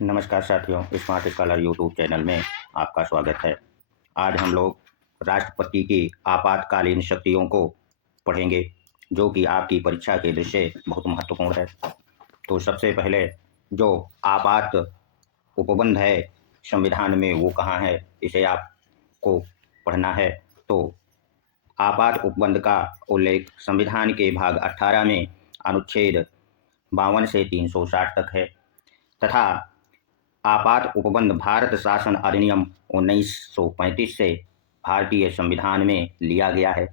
नमस्कार साथियों, smart scholar YouTube channel में आपका स्वागत है। आज हम लोग राष्ट्रपति की आपातकालीन शक्तियों को पढ़ेंगे, जो कि आपकी परीक्षा के दृष्टि बहुत महत्वपूर्ण है। तो सबसे पहले जो आपात उपबंध है संविधान में वो कहाँ है, इसे आपको पढ़ना है। तो आपात उपबंध का उल्लेख संविधान के भाग 18 में अनुच्छेद 52 से 360 तक है तथा आपात उपबंध भारत शासन अधिनियम 1935 से भारतीय संविधान में लिया गया है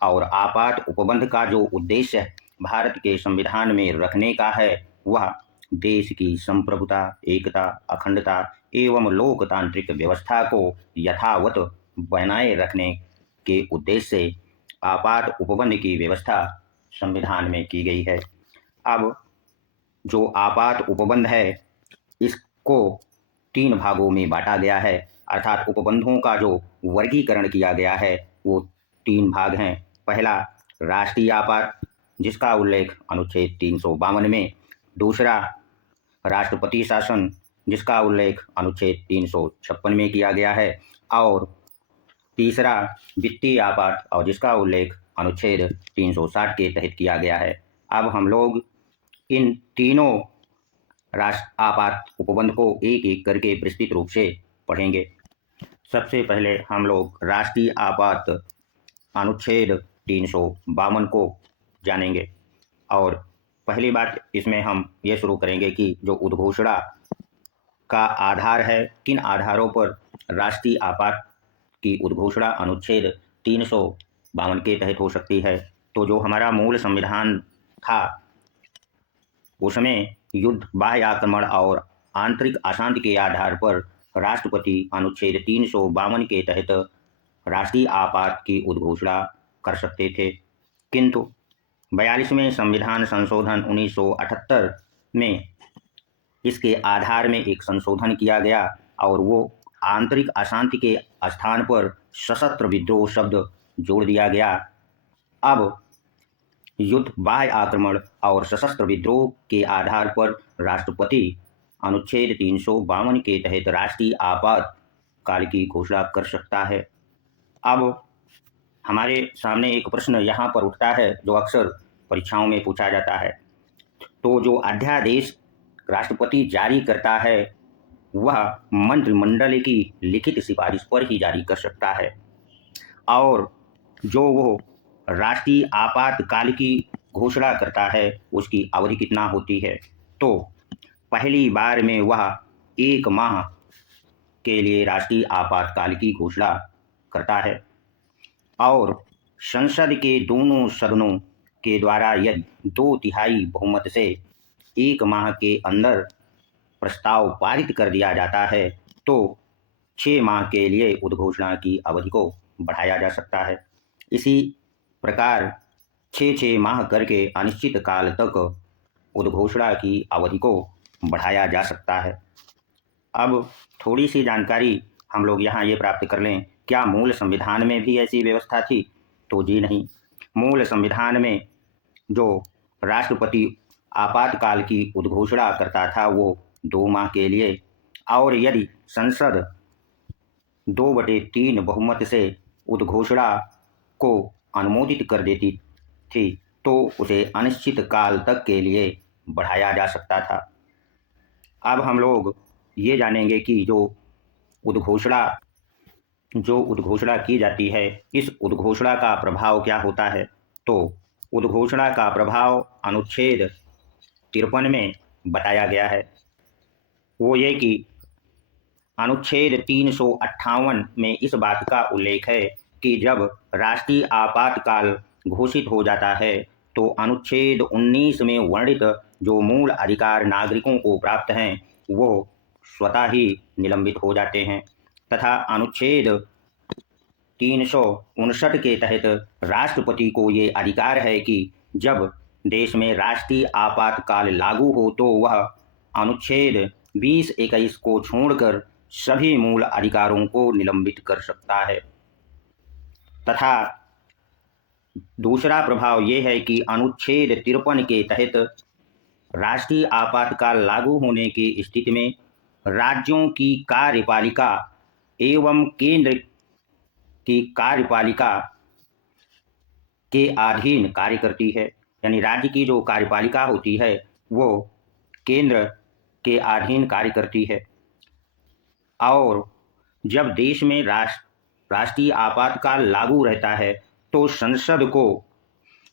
और आपात उपबंध का जो उद्देश्य भारत के संविधान में रखने का है वह देश की संप्रभुता, एकता, अखंडता एवं लोकतांत्रिक व्यवस्था को यथावत बनाए रखने के उद्देश्य से आपात उपबंध की व्यवस्था संविधान में की गई है। अब जो आपात उपबंध है इसको 3 भागों में बांटा गया है, अर्थात उपबंधों का जो वर्गीकरण किया गया है वो 3 भाग हैं। पहला राष्ट्रीय आपात, जिसका उल्लेख अनुच्छेद 352 में। दूसरा राष्ट्रपति शासन, जिसका उल्लेख अनुच्छेद 356 में किया गया है। और तीसरा वित्तीय आपात और जिसका उल्लेख अनुच्छेद 360 के तहत किया गया है। अब हम लोग इन तीनों राष्ट्र आपात उपबंध को एक एक करके विस्तृत रूप से पढ़ेंगे। सबसे पहले हम लोग राष्ट्रीय आपात अनुच्छेद 352 को जानेंगे और पहली बात इसमें हम ये शुरू करेंगे कि जो उद्घोषणा का आधार है, किन आधारों पर राष्ट्रीय आपात की उद्घोषणा अनुच्छेद 352 के तहत हो सकती है। तो जो हमारा मूल संविधान था उसमें युद्ध, बाह्य आक्रमण और आंतरिक अशांति के आधार पर राष्ट्रपति अनुच्छेद 352 के तहत राष्ट्रीय आपात की उद्घोषणा कर सकते थे, किंतु 42वें संविधान संशोधन 1978 में इसके आधार में एक संशोधन किया गया और वो आंतरिक अशांति के स्थान पर सशस्त्र विद्रोह शब्द जोड़ दिया गया। अब युद्ध, बाह्य आक्रमण और सशस्त्र विद्रोह के आधार पर राष्ट्रपति अनुच्छेद 352 के तहत राष्ट्रीय आपात काल की घोषणा कर सकता है। अब हमारे सामने एक प्रश्न यहाँ पर उठता है जो अक्सर परीक्षाओं में पूछा जाता है। तो जो अध्यादेश राष्ट्रपति जारी करता है वह मंत्रिमंडल की लिखित सिफारिश पर ही जारी कर सकता है और जो वो राष्ट्रीय आपातकाल की घोषणा करता है उसकी अवधि कितना होती है। तो पहली बार में वह 1 माह के लिए राष्ट्रीय आपातकाल की घोषणा करता है और संसद के दोनों सदनों के द्वारा यदि 2/3 बहुमत से 1 माह के अंदर प्रस्ताव पारित कर दिया जाता है तो 6 माह के लिए उद्घोषणा की अवधि को बढ़ाया जा सकता है। इसी प्रकार 6 माह करके अनिश्चित काल तक उद्घोषणा की अवधि को बढ़ाया जा सकता है। अब थोड़ी सी जानकारी हम लोग यहाँ ये प्राप्त कर लें, क्या मूल संविधान में भी ऐसी व्यवस्था थी? तो जी नहीं। मूल संविधान में जो राष्ट्रपति आपातकाल की उद्घोषणा करता था वो 2 माह के लिए और यदि संसद 2/3 बहुमत से उद्घोषणा को अनुमोदित कर देती थी तो उसे अनिश्चित काल तक के लिए बढ़ाया जा सकता था। अब हम लोग ये जानेंगे कि जो उद्घोषणा की जाती है इस उद्घोषणा का प्रभाव क्या होता है। तो उद्घोषणा का प्रभाव अनुच्छेद 53 में बताया गया है। वो ये कि अनुच्छेद 358 में इस बात का उल्लेख है कि जब राष्ट्रीय आपातकाल घोषित हो जाता है तो अनुच्छेद 19 में वर्णित जो मूल अधिकार नागरिकों को प्राप्त हैं वो स्वतः ही निलंबित हो जाते हैं तथा अनुच्छेद 359 के तहत राष्ट्रपति को ये अधिकार है कि जब देश में राष्ट्रीय आपातकाल लागू हो तो वह अनुच्छेद 20-21 को छोड़कर सभी मूल अधिकारों को निलंबित कर सकता है तथा दूसरा प्रभाव ये है कि अनुच्छेद 53 के तहत राष्ट्रीय आपातकाल लागू होने की स्थिति में राज्यों की कार्यपालिका एवं केंद्र की कार्यपालिका के अधीन कार्य करती है। यानी राज्य की जो कार्यपालिका होती है वो केंद्र के अधीन कार्य करती है। और जब देश में राष्ट्रीय आपातकाल लागू रहता है तो संसद को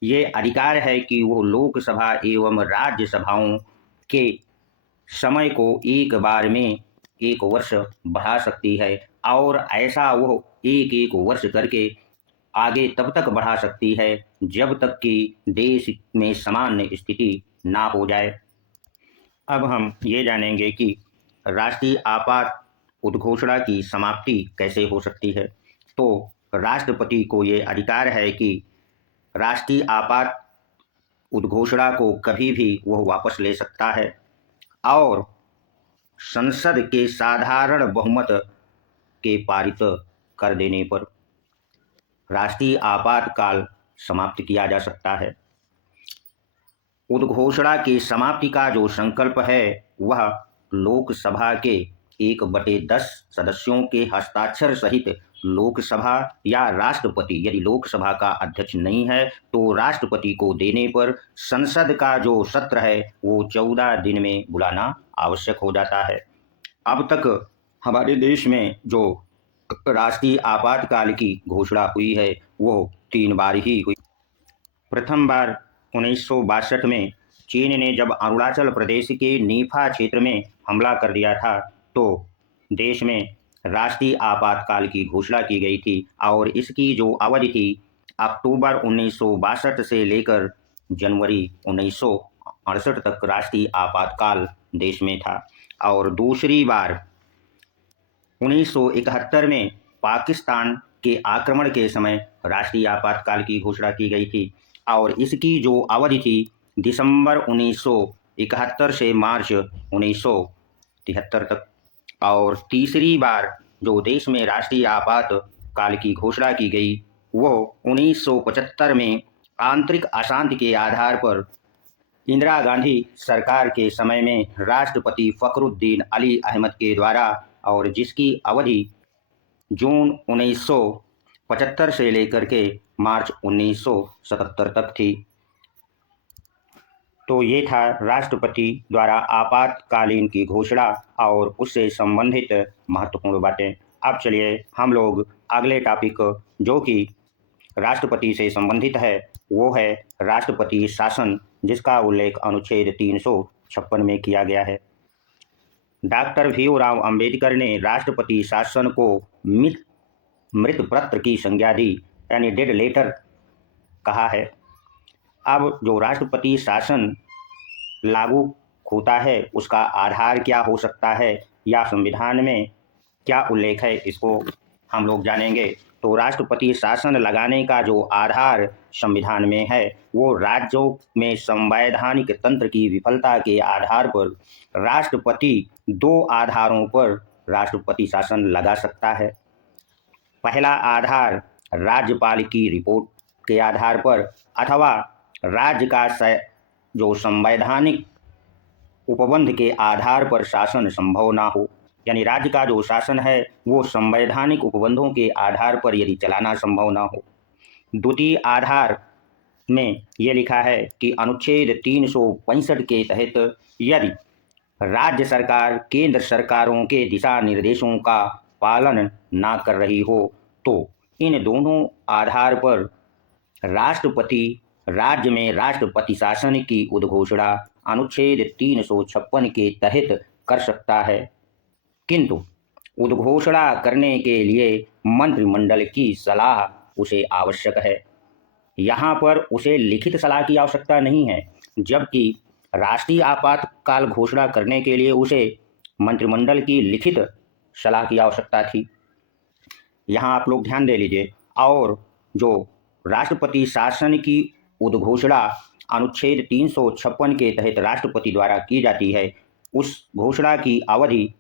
ये अधिकार है कि वो लोकसभा एवं राज्यसभाओं के समय को एक बार में 1 वर्ष बढ़ा सकती है और ऐसा वो एक वर्ष करके आगे तब तक बढ़ा सकती है जब तक कि देश में सामान्य स्थिति ना हो जाए। अब हम ये जानेंगे कि राष्ट्रीय आपात उद्घोषणा की समाप्ति कैसे हो सकती है। तो राष्ट्रपति को ये अधिकार है कि राष्ट्रीय आपात उद्घोषणा को कभी भी वह वापस ले सकता है और संसद के साधारण बहुमत के पारित कर देने पर राष्ट्रीय आपातकाल समाप्त किया जा सकता है। उद्घोषणा की समाप्ति का जो संकल्प है वह लोकसभा के 1/10 सदस्यों के हस्ताक्षर सहित लोकसभा या राष्ट्रपति, यदि लोकसभा का अध्यक्ष नहीं है तो राष्ट्रपति को देने पर संसद का जो सत्र है वो 14 दिन में बुलाना आवश्यक हो जाता है। अब तक हमारे देश में जो राष्ट्रीय आपातकाल की घोषणा हुई है वो 3 बार ही हुई। प्रथम बार 1962 में चीन ने जब अरुणाचल प्रदेश के नीफा क्षेत्र में हमला कर दिया था तो देश में राष्ट्रीय आपातकाल की घोषणा की गई थी और इसकी जो अवधि थी अक्टूबर 1962 से लेकर जनवरी 1968 तक राष्ट्रीय आपातकाल देश में था। और दूसरी बार 1971 में पाकिस्तान के आक्रमण के समय राष्ट्रीय आपातकाल की घोषणा की गई थी और इसकी जो अवधि थी दिसंबर 1971 से मार्च 1973 तक। और तीसरी बार जो देश में राष्ट्रीय आपातकाल की घोषणा की गई वो 1975 में आंतरिक अशांति के आधार पर इंदिरा गांधी सरकार के समय में राष्ट्रपति फखरुद्दीन अली अहमद के द्वारा और जिसकी अवधि जून 1975 से लेकर के मार्च 1977 तक थी। तो ये था राष्ट्रपति द्वारा आपातकालीन की घोषणा और उससे संबंधित महत्वपूर्ण बातें। अब चलिए हम लोग अगले टॉपिक जो कि राष्ट्रपति से संबंधित है वो है राष्ट्रपति शासन, जिसका उल्लेख अनुच्छेद 356 में किया गया है। डॉक्टर भीमराव अंबेडकर ने राष्ट्रपति शासन को मृत पत्र की संज्ञा दी, यानी डेड लेटर कहा है। अब जो राष्ट्रपति शासन लागू होता है उसका आधार क्या हो सकता है या संविधान में क्या उल्लेख है, इसको हम लोग जानेंगे। तो राष्ट्रपति शासन लगाने का जो आधार संविधान में है वो राज्यों में संवैधानिक तंत्र की विफलता के आधार पर राष्ट्रपति 2 आधारों पर राष्ट्रपति शासन लगा सकता है। पहला आधार राज्यपाल की रिपोर्ट के आधार पर अथवा राज्य का जो संवैधानिक उपबंध के आधार पर शासन संभव ना हो, यानी राज्य का जो शासन है वो संवैधानिक उपबंधों के आधार पर यदि चलाना संभव ना हो। द्वितीय आधार में ये लिखा है कि अनुच्छेद 365 के तहत यदि राज्य सरकार केंद्र सरकारों के दिशा निर्देशों का पालन ना कर रही हो तो इन दोनों आधार पर राष्ट्रपति राज्य में राष्ट्रपति शासन की उद्घोषणा अनुच्छेद 356 के तहत कर सकता है, किंतु उद्घोषणा करने के लिए मंत्रिमंडल की सलाह उसे आवश्यक है। यहाँ पर उसे लिखित सलाह की आवश्यकता नहीं है, जबकि राष्ट्रीय आपातकाल घोषणा करने के लिए उसे मंत्रिमंडल की लिखित सलाह की आवश्यकता थी। यहाँ आप लोग ध्यान दे लीजिए। और जो राष्ट्रपति शासन की उद्घोषणा अनुच्छेद 356 के तहत राष्ट्रपति द्वारा की जाती है, उस घोषणा की अवधि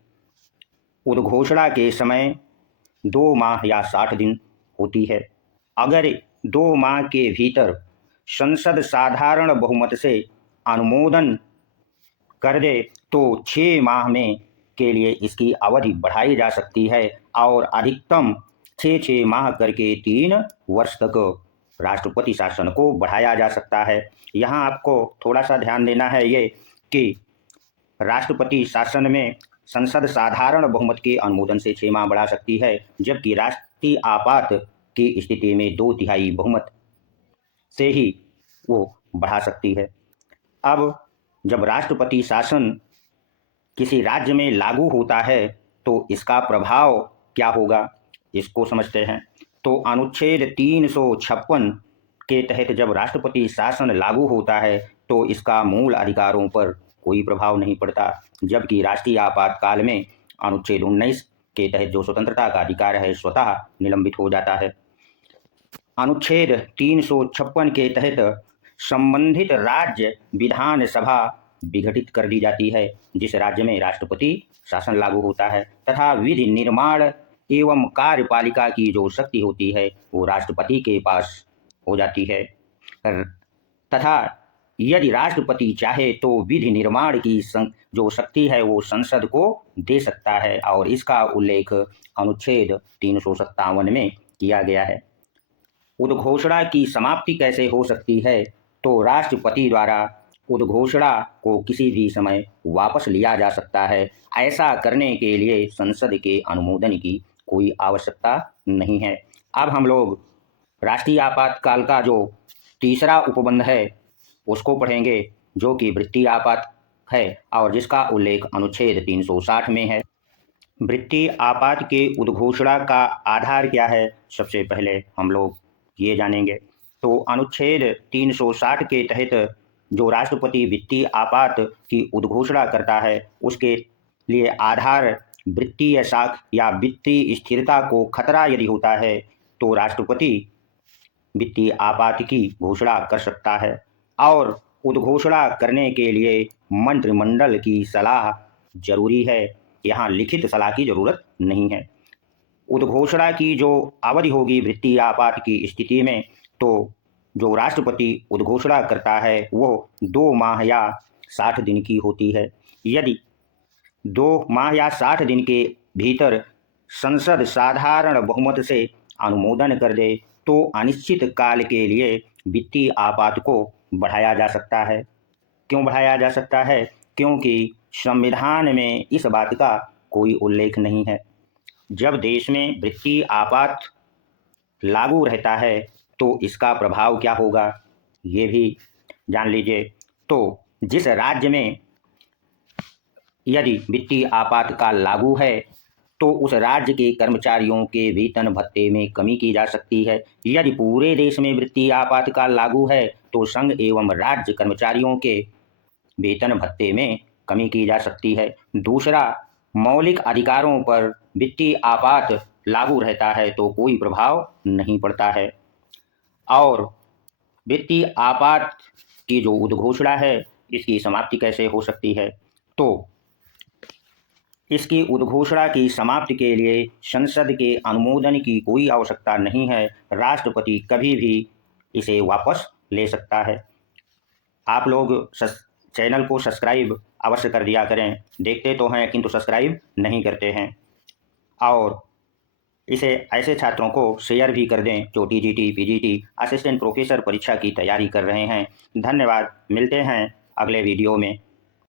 उद्घोषणा के समय 2 माह या 60 दिन होती है। अगर 2 माह के भीतर संसद साधारण बहुमत से अनुमोदन कर दे तो 6 माह में के लिए इसकी अवधि बढ़ाई जा सकती है और अधिकतम 6 माह करके 3 वर्ष तक राष्ट्रपति शासन को बढ़ाया जा सकता है। यहाँ आपको थोड़ा सा ध्यान देना है ये कि राष्ट्रपति शासन में संसद साधारण बहुमत के अनुमोदन से 6 माह बढ़ा सकती है, जबकि राष्ट्रीय आपात की स्थिति में 2/3 बहुमत से ही वो बढ़ा सकती है। अब जब राष्ट्रपति शासन किसी राज्य में लागू होता है तो इसका प्रभाव क्या होगा, इसको समझते हैं। तो अनुच्छेद 356 के तहत जब राष्ट्रपति शासन लागू होता है तो इसका मूल अधिकारों पर कोई प्रभाव नहीं पड़ता, जबकि राष्ट्रीय आपातकाल में अनुच्छेद 19 के तहत जो स्वतंत्रता का अधिकार है स्वतः निलंबित हो जाता है। अनुच्छेद 356 के तहत संबंधित राज्य विधानसभा विघटित कर दी जाती है जिस राज्य में राष्ट्रपति शासन लागू होता है, तथा विधि निर्माण एवं कार्यपालिका की जो शक्ति होती है वो राष्ट्रपति के पास हो जाती है, तथा यदि राष्ट्रपति चाहे तो विधि निर्माण की जो शक्ति है वो संसद को दे सकता है और इसका उल्लेख अनुच्छेद 357 में किया गया है। उद्घोषणा की समाप्ति कैसे हो सकती है, तो राष्ट्रपति द्वारा उद्घोषणा को किसी भी समय वापस लिया जा सकता है। ऐसा करने के लिए संसद के अनुमोदन की कोई आवश्यकता नहीं है। अब हम लोग राष्ट्रीय आपातकाल का जो तीसरा उपबंध है उसको पढ़ेंगे, जो कि वृत्तीय आपात है और जिसका उल्लेख अनुच्छेद 360 में है। वृत्तीय आपात के उद्घोषणा का आधार क्या है, सबसे पहले हम लोग ये जानेंगे। तो अनुच्छेद 360 के तहत जो राष्ट्रपति वित्तीय आपात की उद्घोषणा करता है उसके लिए आधार वित्तीय साख या वित्तीय स्थिरता को खतरा यदि होता है तो राष्ट्रपति वित्तीय आपात की घोषणा कर सकता है, और उद्घोषणा करने के लिए मंत्रिमंडल की सलाह जरूरी है। यहाँ लिखित सलाह की जरूरत नहीं है। उद्घोषणा की जो अवधि होगी वित्तीय आपात की स्थिति में, तो जो राष्ट्रपति उद्घोषणा करता है वो 2 माह या 60 दिन की होती है। यदि 2 माह या 60 दिन के भीतर संसद साधारण बहुमत से अनुमोदन कर दे तो अनिश्चित काल के लिए वित्तीय आपात को बढ़ाया जा सकता है। क्यों बढ़ाया जा सकता है? क्योंकि संविधान में इस बात का कोई उल्लेख नहीं है। जब देश में वित्तीय आपात लागू रहता है तो इसका प्रभाव क्या होगा ये भी जान लीजिए। तो जिस राज्य में यदि वित्तीय आपातकाल लागू है तो उस राज्य के कर्मचारियों के वेतन भत्ते में कमी की जा सकती है। यदि पूरे देश में वित्तीय आपातकाल लागू है तो संघ एवं राज्य कर्मचारियों के वेतन भत्ते में कमी की जा सकती है। दूसरा, मौलिक अधिकारों पर वित्तीय आपात लागू रहता है तो कोई प्रभाव नहीं पड़ता है। और वित्तीय आपात की जो उद्घोषणा है इसकी समाप्ति कैसे हो सकती है, तो इसकी उद्घोषणा की समाप्ति के लिए संसद के अनुमोदन की कोई आवश्यकता नहीं है। राष्ट्रपति कभी भी इसे वापस ले सकता है। आप लोग चैनल को सब्सक्राइब अवश्य कर दिया करें, देखते तो हैं किंतु सब्सक्राइब नहीं करते हैं, और इसे ऐसे छात्रों को शेयर भी कर दें जो टीजीटी, पीजीटी, असिस्टेंट प्रोफेसर परीक्षा की तैयारी कर रहे हैं। धन्यवाद, मिलते हैं अगले वीडियो में।